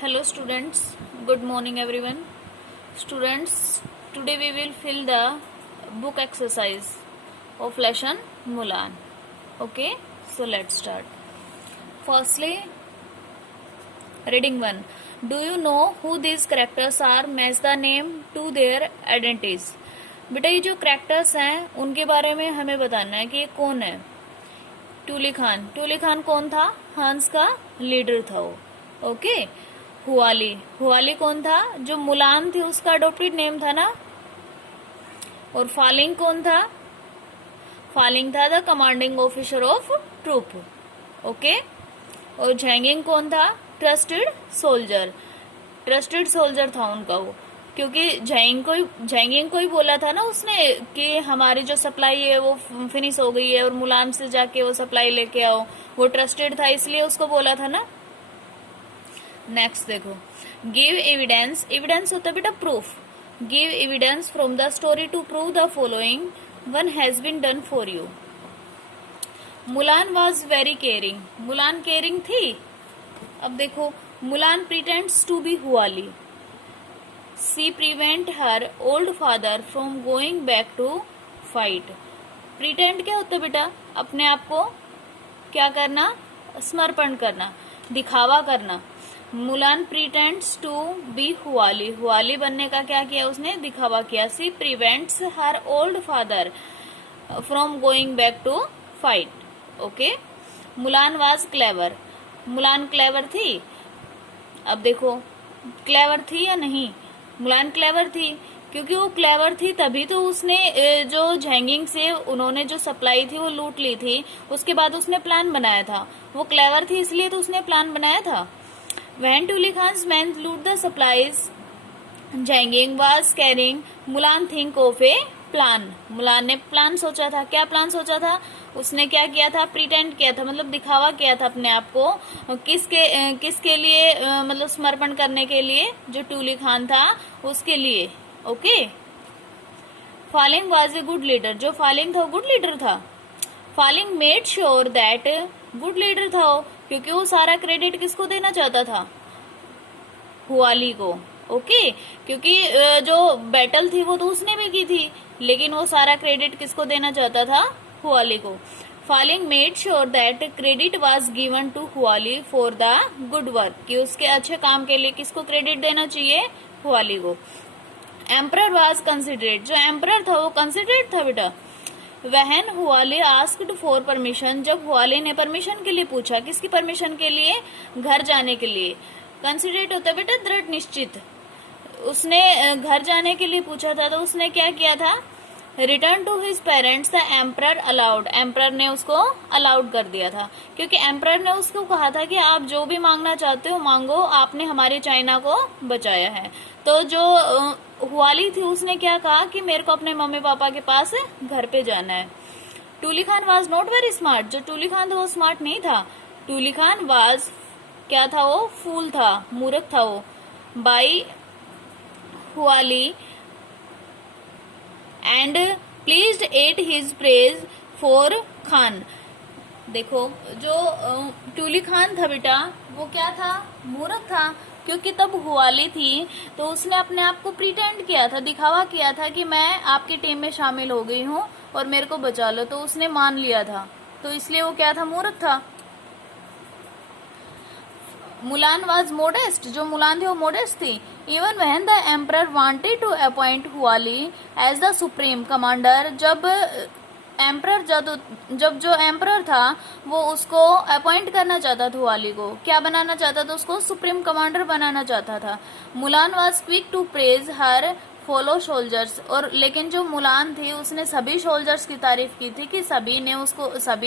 Hello students, good morning everyone. Students, today we will fill the book exercise of lesson Mulan. Okay, so let's start. Firstly, reading 1. Do you know who these characters are? Match the name to their identities. बेटा ये जो characters हैं उनके बारे में हमें बताना है कि ये कौन है. टूली खान कौन था? हंस का लीडर था वो. ओके. हुआली कौन था? जो मुलान थी उसका अडॉप्टेड नेम था ना. और फालिंग कौन था? फालिंग था the commanding officer of troop. Okay. और झैंगिंग कौन था? ट्रस्टेड सोल्जर था उनका वो, क्योंकि झैंगिंग को ही बोला था ना उसने कि हमारी जो सप्लाई है वो फिनिश हो गई है और मुलान से जाके वो सप्लाई लेके आओ. वो ट्रस्टेड था इसलिए उसको बोला था ना. नेक्स्ट देखो, गिव एविडेंस होता है बेटा proof. Give evidence from the story to prove the following one has been done for you. Mulan was very caring. Mulan caring थी. अब देखो, Mulan pretends to be Huali. She prevent her old father from going back to fight. Pretend क्या होता है बेटा? अपने आप को क्या करना? समर्पण करना, दिखावा करना. Mulan pretends to be Huali बनने का क्या किया उसने? दिखावा किया. She prevents her old father from going back to fight. Okay. Mulan was clever. Mulan clever थी. अब देखो, क्लेवर थी या नहीं? मुलान क्लेवर थी, क्योंकि वो क्लेवर थी तभी तो उसने जो झैंगिंग से उन्होंने जो सप्लाई थी वो लूट ली थी. उसके बाद उसने प्लान बनाया था. वो क्लेवर थी इसलिए तो उसने प्लान बनाया था. When Tuli Khan's men loot the supplies, Janging was carrying. Mulan think of a plan. Mulan ने प्लान सोचा था. क्या प्लान सोचा था? उसने क्या किया था? प्रिटेंड किया था, मतलब दिखावा किया था अपने आप को. किसके लिए? मतलब समर्पण करने के लिए. जो टूली खान था उसके लिए. Okay. Falling was a good leader. जो फालिंग था वो गुड लीडर था. Falling made sure that good leader था वो, क्योंकि वो सारा क्रेडिट किसको देना चाहता था? हुआली को. ओके. क्योंकि जो बैटल थी वो तो उसने भी की थी, लेकिन वो सारा क्रेडिट किसको देना चाहता था? हुआली को. Falling made sure that credit was given to Huali for the good work. कि उसके अच्छे काम के लिए किसको क्रेडिट देना चाहिए? हुआली को. Emperor was considerate. जो एम्परर था वो कंसिडरेट था बेटा. वहन हुआली आस्क्ड फॉर परमिशन. जब हुआली ने परमिशन के लिए पूछा. किसकी परमिशन के लिए? घर जाने के लिए. कंसिडरेट होता है बेटा दृढ़ निश्चित. उसने घर जाने के लिए पूछा था तो उसने क्या किया था? Return to his parents the emperor allowed. Emperor ने उसको अलाउड कर दिया था, क्योंकि एम्परर ने उसको कहा था कि आप जो भी मांगना चाहते हो मांगो, आपने हमारे चाइना को बचाया है. तो जो हुआली थी उसने क्या कहा कि मेरे को अपने मम्मी पापा के पास घर पे जाना है. Tuli Khan was not very smart. जो टूली खान था वो स्मार्ट नहीं था. टूली खान वाज क्या था? वो फूल था, मूर्ख था वो. By Huali and pleased at his praise for Khan. देखो, जो टूली खान था बेटा वो क्या था? मूर्ख था, क्योंकि तब हुआली थी तो उसने अपने आप को प्रिटेंड किया था, दिखावा किया था कि मैं आपकी टीम में शामिल हो गई हूँ और मेरे को बचा लो. तो उसने मान लिया था, तो इसलिए वो क्या था? मूर्ख था. Mulan was modest. जो मुलान थी वो मोडेस्ट थी. Even when the emperor wanted to appoint Huali as the supreme commander. जब जो एम्परर था वो उसको अपॉइंट करना चाहता था हुआली को. क्या बनाना चाहता था? उसको सुप्रीम कमांडर बनाना चाहता था. Mulan was quick to praise her fellow soldiers. और लेकिन जो मुलान थी उसने सभी सोल्जर्स की तारीफ की थी कि सभी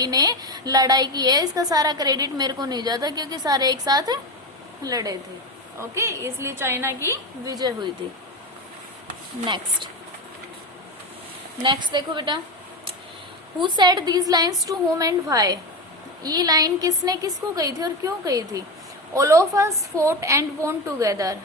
ने लड़ाई की है. इसका सारा क्रेडिट मेरे को नहीं जाता, क्योंकि सारे एक साथ लड़े थे. ओके. इसलिए चाइना की विजय हुई थी. नेक्स्ट देखो बेटा, who said these lines to whom and why. ये लाइन किसने किसको कही थी और क्यों कही थी? All of us fought and won together.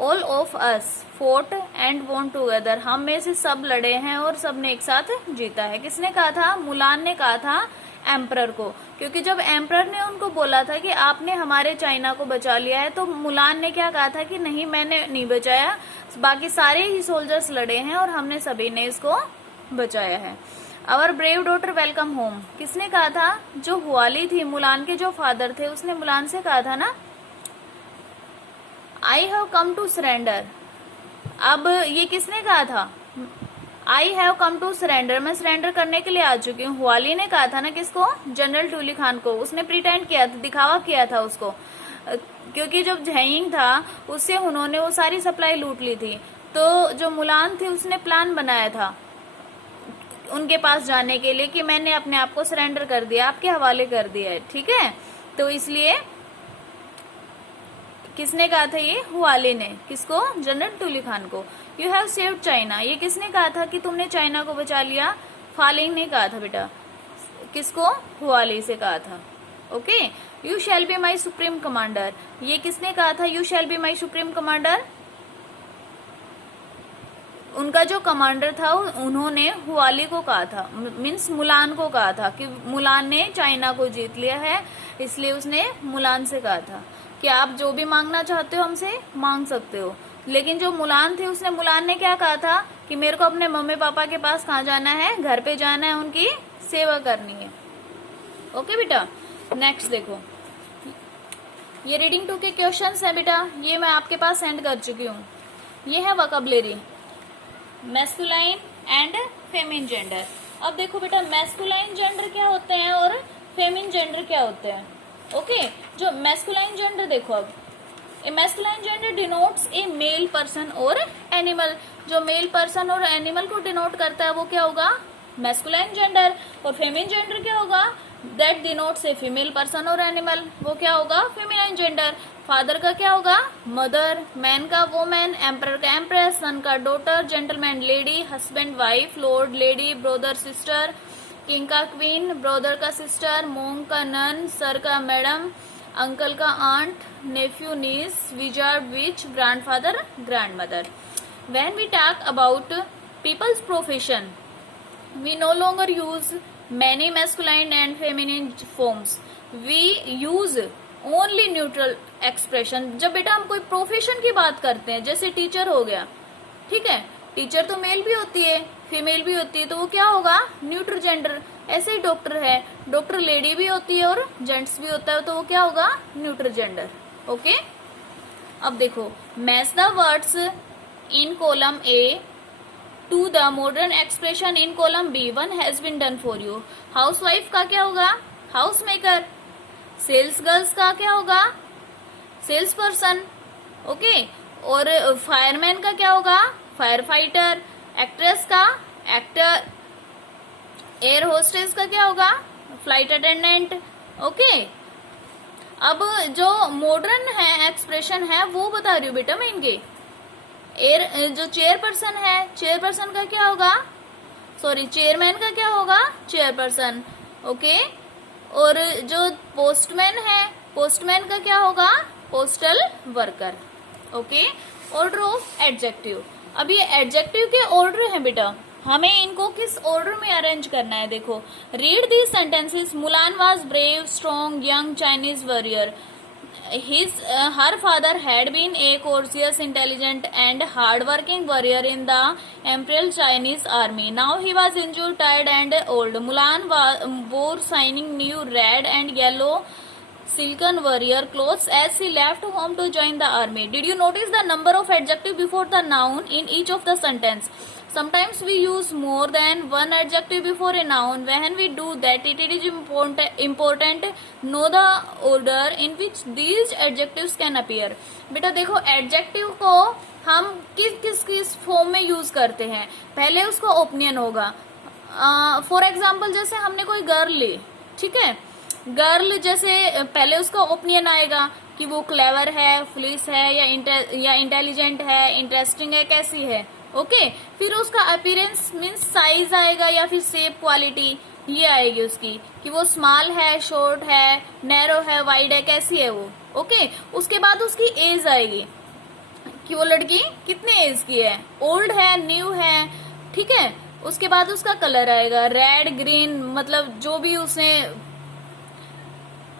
All of us fought and won together. हम में से सब लड़े हैं और सब ने एक साथ जीता है. किसने कहा था? मुलान ने कहा था एम्परर को, क्योंकि जब एम्परर ने उनको बोला था कि आपने हमारे चाइना को बचा लिया है, तो मुलान ने क्या कहा था कि नहीं, मैंने नहीं बचाया, बाकी सारे ही सोल्जर्स लड़े हैं और हमने सभी ने इसको बचाया है। Our brave daughter welcome home किसने कहा था? जो हुआली थी, मुलान के जो फादर थे, उसने मुलान से कहा था ना, I have come to surrender. अब ये किसने कहा था? I have come to surrender, मैं सरेंडर करने के लिए आ चुकी हूँ। हुआली ने कहा था ना किसको? जनरल टूली खान को। उसने प्रिटेंड किया था, दिखावा किया था उसको, क्योंकि जब झेयिंग था उससे उन्होंने वो सारी सप्लाई लूट ली थी। तो जो मुलान थे उसने प्लान बनाया था उनके पास जाने के लिए कि मैंने अपने आप को सरेंडर कर दिया, आपके हवाले कर दिया है, ठीक है। तो इसलिए किसने कहा था? ये हुआली ने। किसको? जनरल टूली खान को। यू हैव सेव्ड चाइना, ये किसने कहा था कि तुमने चाइना को बचा लिया? फालिंग ने कहा था बेटा। किसको? हुआली से कहा था। Okay. You shall be my supreme commander, ये किसने कहा था? You shall be my supreme commander. उनका जो कमांडर था उन्होंने हुआली को कहा था, मीन्स मुलान को कहा था कि मुलान ने चाइना को जीत लिया है, इसलिए उसने मुलान से कहा था कि आप जो भी मांगना चाहते हो हमसे मांग सकते हो। लेकिन जो मुलान थे उसने, मुलान ने क्या कहा था कि मेरे को अपने मम्मी पापा के पास कहाँ जाना है? घर पे जाना है, उनकी सेवा करनी है। ओके बेटा। नेक्स्ट देखो, ये रीडिंग 2 के क्वेश्चंस है बेटा, ये मैं आपके पास सेंड कर चुकी हूँ। ये है vocabulary, masculine and feminine gender. अब देखो बेटा, मैस्कुलाइन जेंडर क्या होते हैं और फेमिन जेंडर क्या होते हैं। ओके। जो मैस्कुलाइन जेंडर देखो, अब ए मैस्कुलाइन जेंडर डिनोट्स ए मेल पर्सन और एनिमल। जो मेल पर्सन और एनिमल को डिनोट करता है वो क्या होगा? Masculine gender. और फेमिन जेंडर क्या होगा? That denotes a female person और एनिमल, वो क्या होगा? Feminine gender. फादर का क्या होगा? मदर। मैन का वोमैन, एम्परर का एम्प्रेस, सन का daughter, gentleman lady, husband wife, Lord lady, brother sister, king का क्वीन, ब्रदर का सिस्टर, मोंग का नन, सर का मैडम, अंकल का aunt, nephew niece, wizard witch, grandfather grandmother. When we talk about people's profession, we no longer use many masculine and feminine forms. We use only neutral expression. जब बेटा हम कोई profession की बात करते हैं, जैसे टीचर हो गया, ठीक है, टीचर तो मेल भी होती है, फीमेल भी होती है, तो वो क्या होगा? Neutral gender. ऐसे ही डॉक्टर है, डॉक्टर लेडी भी होती है और जेंट्स भी होता है, तो वो क्या होगा? Neutral gender. ओके। अब देखो, match the words in column A to the modern expression in column B. One has been done for you. Housewife का क्या होगा? House maker. सेल्स गर्ल्स का क्या होगा? Sales person. ओके। और फायरमैन का क्या होगा? Fire fighter. एक्ट्रेस का एक्टर। एयर होस्टेस का क्या होगा? Flight attendant. ओके। अब जो मॉडर्न है एक्सप्रेशन है वो बता रही हूँ बेटा मैं इनके। जो चेयरपर्सन है, चेयरपर्सन का क्या होगा? सॉरी, चेयरमैन का क्या होगा? चेयरपर्सन। ओके। और जो पोस्टमैन है, पोस्टमैन का क्या होगा? Postal worker. Okay. Order of adjective. अब ये एडजेक्टिव के ऑर्डर है बेटा, हमें इनको किस ऑर्डर में अरेंज करना है। देखो, read these sentences. Mulan was brave, strong, young Chinese warrior. Her father had been a courageous, intelligent and hard-working warrior in the Imperial Chinese Army. Now he was injured, tired and old. Mulan wore shining new red and yellow silken warrior clothes as he left home to join the army. Did you notice the number of adjectives before the noun in each of the sentence? Sometimes we use more than one adjective before a noun. When we do that, it is important know the order in which these adjectives can appear. बेटा देखो, adjective को हम किस form में use करते हैं। पहले उसका ओपिनियन होगा। फॉर एग्जाम्पल, जैसे हमने कोई गर्ल ली, ठीक है, गर्ल जैसे पहले उसका ओपिनियन आएगा कि वो क्लेवर है, फुलिश है, या इंटेलिजेंट है, इंटरेस्टिंग है, कैसी है। ओके। फिर उसका अपीयरेंस मीन्स साइज आएगा या फिर शेप, क्वालिटी, ये आएगी उसकी कि वो स्मॉल है, शॉर्ट है, नैरो है, वाइड है, कैसी है वो। ओके। उसके बाद उसकी एज आएगी कि वो लड़की कितने एज की है, ओल्ड है, न्यू है, ठीक है, उसके बाद उसका कलर आएगा रेड ग्रीन, मतलब जो भी उसने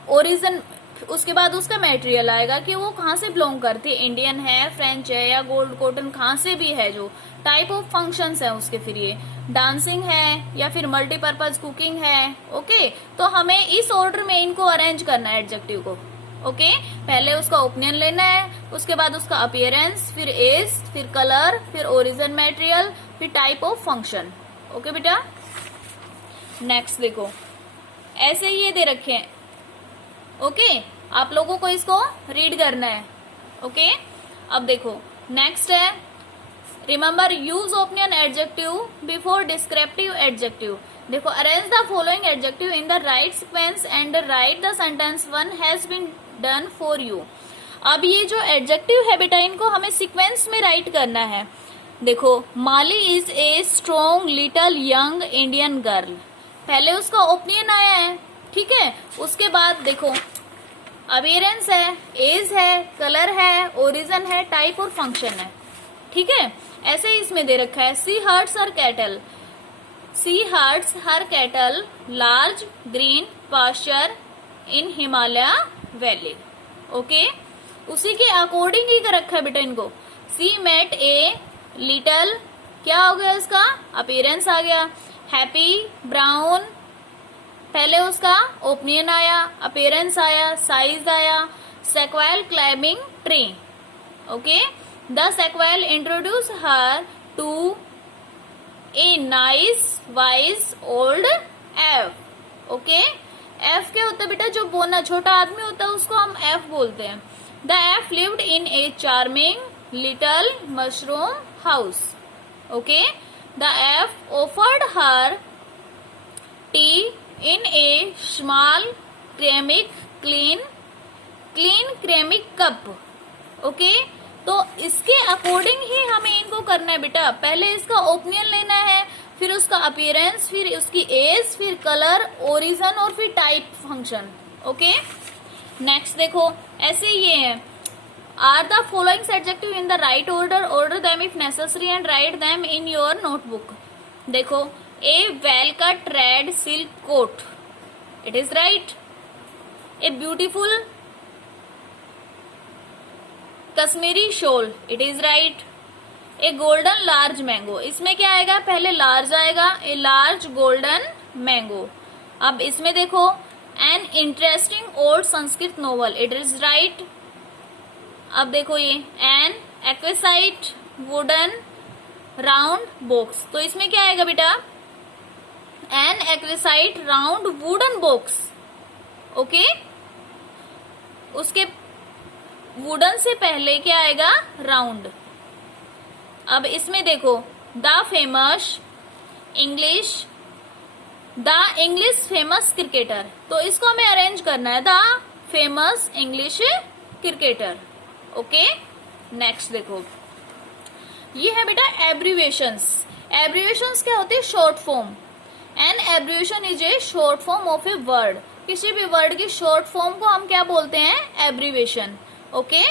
ओरिजिन। उसके बाद उसका मटेरियल आएगा कि वो कहाँ से बिलोंग करती है, इंडियन है, फ्रेंच है या गोल्ड कॉटन, कहाँ से भी है, जो टाइप ऑफ फंक्शंस है उसके। फिर ये डांसिंग है या फिर मल्टीपर्पज कुकिंग है। ओके, तो हमें इस ऑर्डर में इनको अरेंज करना है एडजेक्टिव को। ओके, पहले उसका ओपिनियन लेना है, उसके बाद उसका अपीयरेंस, फिर एज, फिर कलर, फिर ओरिजिन मटेरियल, फिर टाइप ऑफ फंक्शन। ओके बेटा, नेक्स्ट देखो, ऐसे ही ये दे रखे हैं। ओके, आप लोगों को इसको रीड करना है। ओके, अब देखो नेक्स्ट है, remember use opinion adjective before descriptive adjective. देखो, arrange the following adjective in the right sequence and write the sentence one has been done for you. अब ये जो एडजेक्टिव है बेटा, इनको हमें सीक्वेंस में राइट करना है। देखो, Mali is a strong little young Indian girl, पहले उसका ओपिनियन आया है, ठीक है। उसके बाद देखो अपीयरेंस है, एज है, कलर है, ओरिजिन है, टाइप और फंक्शन है, ठीक है। ऐसे ही इसमें दे रखा है सी हर्ट्स हर कैटल, सी हर्ट्स हर कैटल लार्ज ग्रीन पास्चर इन हिमालय वैली। ओके, उसी के अकॉर्डिंग ही कर रखा है बेटा इनको। सी मेट ए लिटल, क्या हो गया इसका अपीयरेंस आ गया, हैप्पी ब्राउन, पहले उसका ओपिनियन आया, अपीयरेंस आया, साइज आया, squirrel climbing tree. Okay, the squirrel introduce her to a nice wise old elf. Okay, elf क्या होता है बेटा, जो बोना छोटा आदमी होता है उसको हम एफ बोलते हैं। The elf lived in a charming little mushroom house. Okay, the elf offered her tea in a small ceramic clean ceramic cup. Okay, तो इसके अकॉर्डिंग ही हमें इनको करना है बेटा। पहले इसका ओपिनियन लेना है, फिर उसका अपीयरेंस, फिर उसकी एज, फिर कलर, ओरिजिन और फिर टाइप फंक्शन। ओके, नेक्स्ट देखो, ऐसे ये है, are the following adjective in the right order, order them if necessary and write them in your notebook. देखो, a well cut red silk coat, it is right. A beautiful Kashmiri shawl, it is right. A golden large mango, इसमें क्या आएगा, पहले large आएगा, a large golden mango. अब इसमें देखो, an interesting old Sanskrit novel, it is right. अब देखो ये an exquisite wooden round box, तो इसमें क्या आएगा बेटा, an exquisite round wooden box. Okay, उसके वुडन से पहले क्या आएगा, राउंड। अब इसमें देखो, the famous English, the English famous cricketer, तो इसको हमें अरेंज करना है, the famous English cricketer. Okay, next देखो, ये है बेटा एब्रीविएशंस। एब्रीविएशंस क्या होती है, short form. An abbreviation is a short form of a word, किसी भी वर्ड की शॉर्ट फॉर्म को हम क्या बोलते हैं, abbreviation. Okay,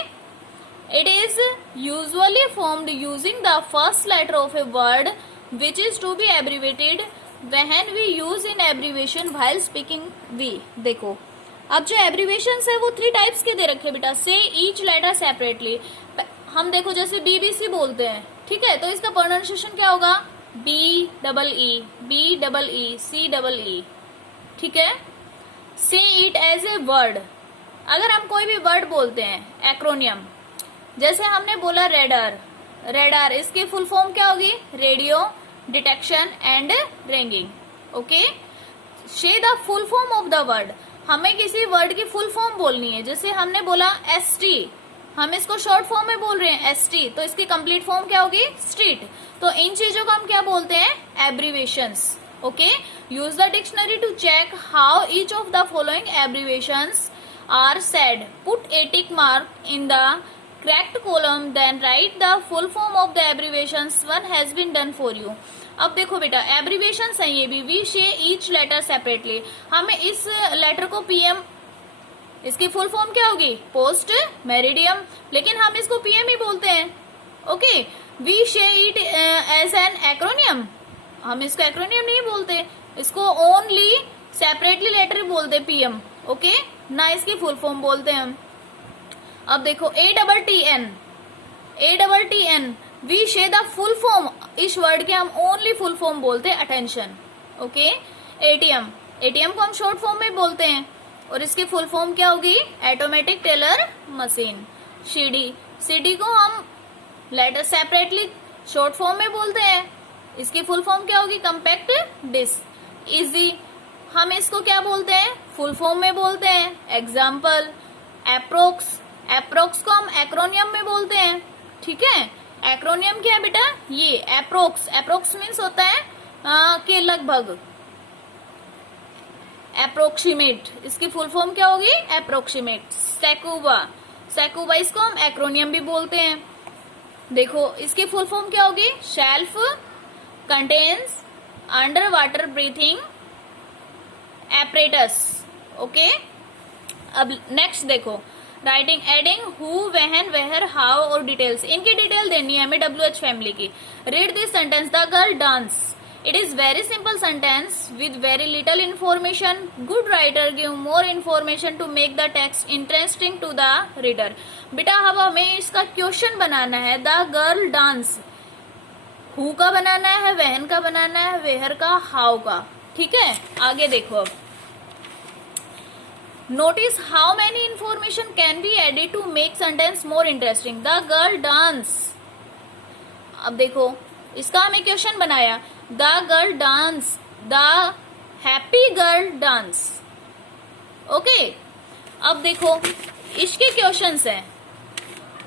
it is usually formed using the first letter of a word which is to be abbreviated when we use in abbreviation while speaking we. देखो, अब जो एब्रीविएशंस है वो 3 टाइप्स के दे रखे बेटा। से ईच लेटर सेपरेटली, हम देखो जैसे BBC बोलते हैं, ठीक है, तो इसका प्रोनाउंसिएशन क्या होगा, BEE, BEE, CEE, ठीक है। से इट एज ए वर्ड, अगर हम कोई भी वर्ड बोलते हैं एक्रोनियम, जैसे हमने बोला रेडार, रेडार इसकी फुल फॉर्म क्या होगी, radio detection and ringing. Okay, say the full form of the word, हमें किसी वर्ड की फुल फॉर्म बोलनी है, जैसे हमने बोला ST, हम इसको शॉर्ट फॉर्म में बोल रहे हैं ST, तो इसकी कंप्लीट फॉर्म क्या होगी, स्ट्रीट। तो इन चीजों को हम क्या बोलते हैं, abbreviations. Okay, use the dictionary to check how each of the following abbreviations are said, put a tick mark in the correct column, then write the full form of the abbreviations, one has been done for you. अब देखो बेटा, abbreviations है ये भी, we से each letter separately, हमें इस letter को PM, इसकी फुल फॉर्म क्या होगी, पोस्ट मेरिडियम, लेकिन हम इसको PM ही बोलते हैं। ओके, वी से इट एज एन एक्रोनियम, हम इसको एक्रोनियम नहीं बोलते, इसको ओनली सेपरेटली लेटर बोलते पीएम, ओके, ना इसकी फुल फॉर्म बोलते हैं हम। अब देखो ATTN, वी से द फुल फॉर्म, इस वर्ड के हम ओनली फुल फॉर्म बोलते हैं अटेंशन, ओके। एटीएम को हम शॉर्ट फॉर्म में बोलते हैं और इसकी फुल फॉर्म क्या होगी, ऑटोमेटिक टेलर मशीन। सीडी को हम लेटर सेपरेटली शॉर्ट फॉर्म में बोलते हैं, इसकी फुल फॉर्म क्या होगी, कंपैक्ट डिस्क। इजी, हम इसको क्या बोलते हैं, फुल फॉर्म में बोलते हैं। एग्जाम्पल एप्रोक्स को हम एक्रोनियम में बोलते हैं, ठीक है। एक्रोनियम क्या है बेटा, ये एप्रोक्स मीन्स होता है के लगभग, अप्रोक्सीमेट, इसकी फुल फॉर्म क्या होगी, अप्रोक्सीमेट। सेकुबा इसको हम एक्रोनियम भी बोलते हैं। देखो इसकी फुल फॉर्म क्या होगी, self contained under water breathing apparatus, okay. अब नेक्स्ट देखो, writing adding who, when, where, how और डिटेल्स, इनकी डिटेल देनी है हमें WH फैमिली की। Read this sentence, the girl dance, it is very simple sentence with very little information, good writer give more information to make the text interesting to the reader. बेटा अब हमें इसका question बनाना है, the girl dance, who का बनाना है, वहन का बनाना है, वेयर का, हाउ का, ठीक है। आगे देखो, अब notice how many information can be added to make sentence more interesting. The girl dance, अब देखो इसका हमें क्वेश्चन बनाया, the girl dance, the happy girl dance, okay. अब देखो इसके क्वेश्चंस हैं,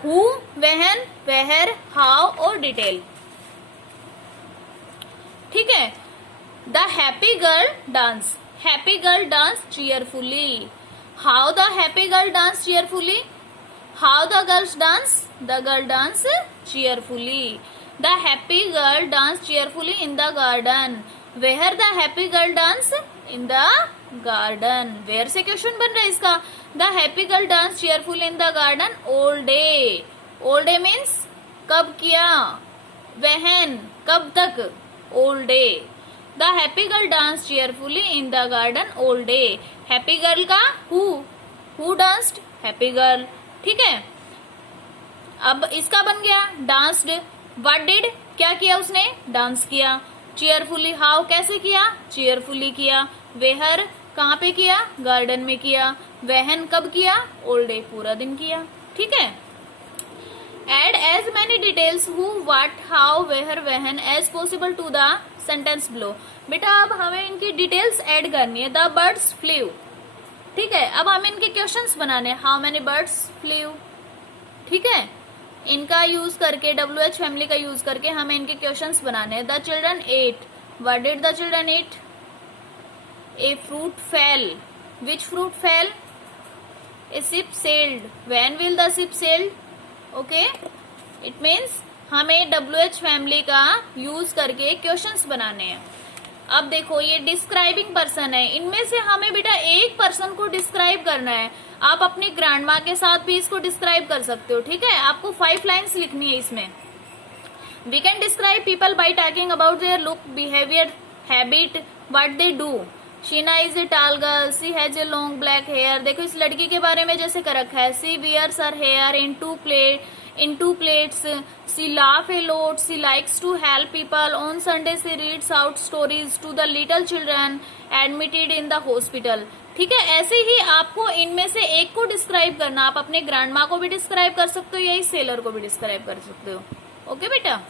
हु, व्हेन, वेयर, हाउ और डिटेल, ठीक है। The happy girl dance cheerfully, how the happy girl dance cheerfully, how the girls dance, the girl dance cheerfully. The happy girl dance cheerfully in the garden, where the happy girl dance, in the garden. Where से question बन रहा है इसका, the happy girl dance cheerfully in the garden all day means कब किया, when कब तक, all day. The happy girl dance cheerfully in the garden all day. Happy girl का हु डांस्ड, हैप्पी गर्ल, ठीक है। अब इसका बन गया डांस्ड, व्हाट डिड, क्या किया उसने, डांस किया। चीयरफुली, हाउ कैसे किया, चीयरफुली किया। वेयर कहाँ पे किया, गार्डन में किया। वहन कब किया, ऑल डे, पूरा दिन किया, ठीक है। Add as many details who, what, how, where, when as possible to the sentence below. बेटा अब हमें इनकी डिटेल्स ऐड करनी है। द बर्ड्स फ्ल्यू, ठीक है। अब हमें इनके क्वेश्चंस बनाने, हाउ मेनी बर्ड्स फ्ल्यू, ठीक है। इनका यूज करके, WH फैमिली का यूज करके हमें इनके क्वेश्चंस बनाने। The children eight, what did the children eight, a fruit fail, which fruit fail, A ship sailed, when will the ship sailed, okay. It means हमें WH फैमिली का use करके questions बनाने हैं। अब देखो ये डिस्क्राइबिंग पर्सन है, इनमें से हमें बेटा एक पर्सन को डिस्क्राइब करना है। आप अपनी ग्रैंड माँ के साथ भी इसको डिस्क्राइब कर सकते हो, ठीक है। आपको 5 लाइन्स लिखनी है इसमें। We can describe people by talking about their look, behaviour, habit, what they do. Sheena is a tall girl, she has a long black hair. देखो इस लड़की के बारे में जैसे कर रखा है, she wears her hair in two plaits, she laugh a lot, she likes to help people, on Sunday she reads out stories to the little children admitted in the hospital, ठीक है। ऐसे ही आपको इनमें से एक को डिस्क्राइब करना। आप अपने ग्रैंड माँ को भी डिस्क्राइब कर सकते हो या इस सेलर को भी डिस्क्राइब कर सकते हो, ओके बेटा।